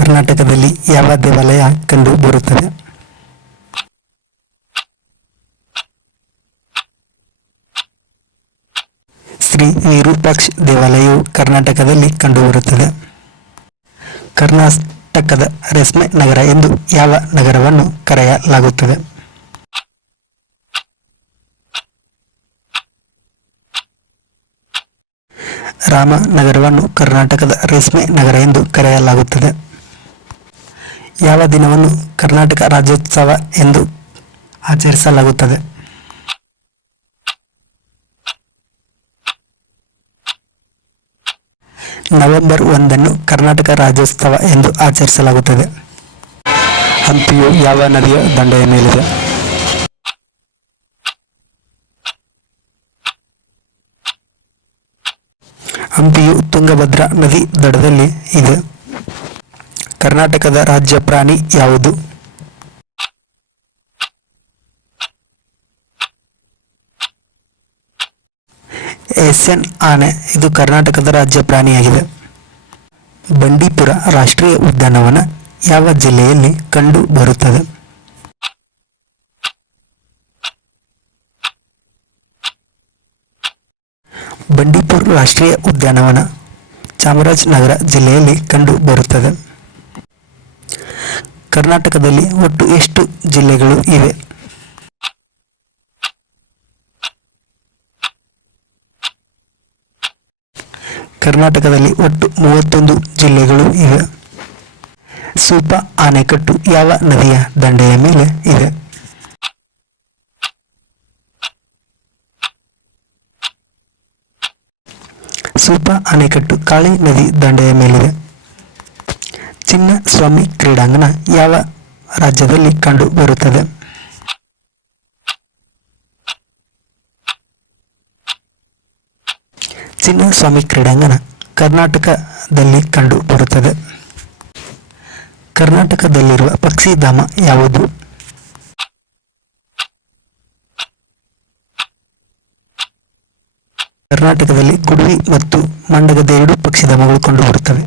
ಕರ್ನಾಟಕದಲ್ಲಿ ಯಾವ ದೇವಾಲಯ ಕಂಡು ಬರುತ್ತದೆ? ಶ್ರೀ ವಿರೂಪಾಕ್ಷ ದೇವಾಲಯವು ಕರ್ನಾಟಕದಲ್ಲಿ ಕಂಡುಬರುತ್ತದೆ. ಕರ್ನಾಟಕದ ರೇಷ್ಮೆ ನಗರ ಎಂದು ಯಾವ ನಗರವನ್ನು ಕರೆಯಲಾಗುತ್ತದೆ? ರಾಮನಗರವನ್ನು ಕರ್ನಾಟಕದ ರೇಷ್ಮೆ ನಗರ ಎಂದು ಕರೆಯಲಾಗುತ್ತದೆ. ಯಾವ ದಿನವನ್ನು ಕರ್ನಾಟಕ ರಾಜ್ಯೋತ್ಸವ ಎಂದು ಆಚರಿಸಲಾಗುತ್ತದೆ? ನವೆಂಬರ್ 1 ಕರ್ನಾಟಕ ರಾಜ್ಯೋತ್ಸವ ಎಂದು ಆಚರಿಸಲಾಗುತ್ತದೆ. ಹಂಪಿಯು ಯಾವ ನದಿಯ ದಂಡೆಯ ಮೇಲಿದೆ? ಹಂಪಿಯು ತುಂಗಭದ್ರಾ ನದಿ ದಡದಲ್ಲಿ ಇದೆ. ಕರ್ನಾಟಕದ ರಾಜ್ಯ ಪ್ರಾಣಿ ಯಾವುದು? ಏಷ್ಯನ್ ಆನೆ. ಇದು ಕರ್ನಾಟಕದ ರಾಜ್ಯ ಪ್ರಾಣಿಯಾಗಿದೆ. ಬಂಡೀಪುರ ರಾಷ್ಟ್ರೀಯ ಉದ್ಯಾನವನ ಯಾವ ಜಿಲ್ಲೆಯಲ್ಲಿ ಕಂಡು ಬರುತ್ತದೆ? ಬಂಡೀಪುರ ರಾಷ್ಟ್ರೀಯ ಉದ್ಯಾನವನ ಚಾಮರಾಜನಗರ ಜಿಲ್ಲೆಯಲ್ಲಿ ಕಂಡು ಬರುತ್ತದೆ. ಕರ್ನಾಟಕದಲ್ಲಿ ಒಟ್ಟು ಎಷ್ಟು ಜಿಲ್ಲೆಗಳು ಇವೆ? ಕರ್ನಾಟಕದಲ್ಲಿ ಒಟ್ಟು 31 ಜಿಲ್ಲೆಗಳು ಇವೆ. ಸೂಪಾ ಅಣೆಕಟ್ಟು ಯಾವ ನದಿಯ ದಂಡೆಯ ಮೇಲೆ ಇದೆ? ಸೂಪಾ ಅಣೆಕಟ್ಟು ಕಾಳಿ ನದಿ ದಂಡೆಯ ಮೇಲಿದೆ. ಚಿನ್ನಸ್ವಾಮಿ ಕ್ರೀಡಾಂಗಣ ಯಾವ ರಾಜ್ಯದಲ್ಲಿ ಕಂಡು ಬರುತ್ತದೆ? ಚಿನ್ನಸ್ವಾಮಿ ಕ್ರೀಡಾಂಗಣ ಕರ್ನಾಟಕದಲ್ಲಿ ಕಂಡು ಬರುತ್ತದೆ. ಕರ್ನಾಟಕದಲ್ಲಿರುವ ಪಕ್ಷಿಧಾಮ ಯಾವುದು? ಕರ್ನಾಟಕದಲ್ಲಿ ಗುಡ್ವಿ ಮತ್ತು ಮಂಡಗದ 2 ಪಕ್ಷಿಧಾಮಗಳು ಕಂಡುಬರುತ್ತವೆ.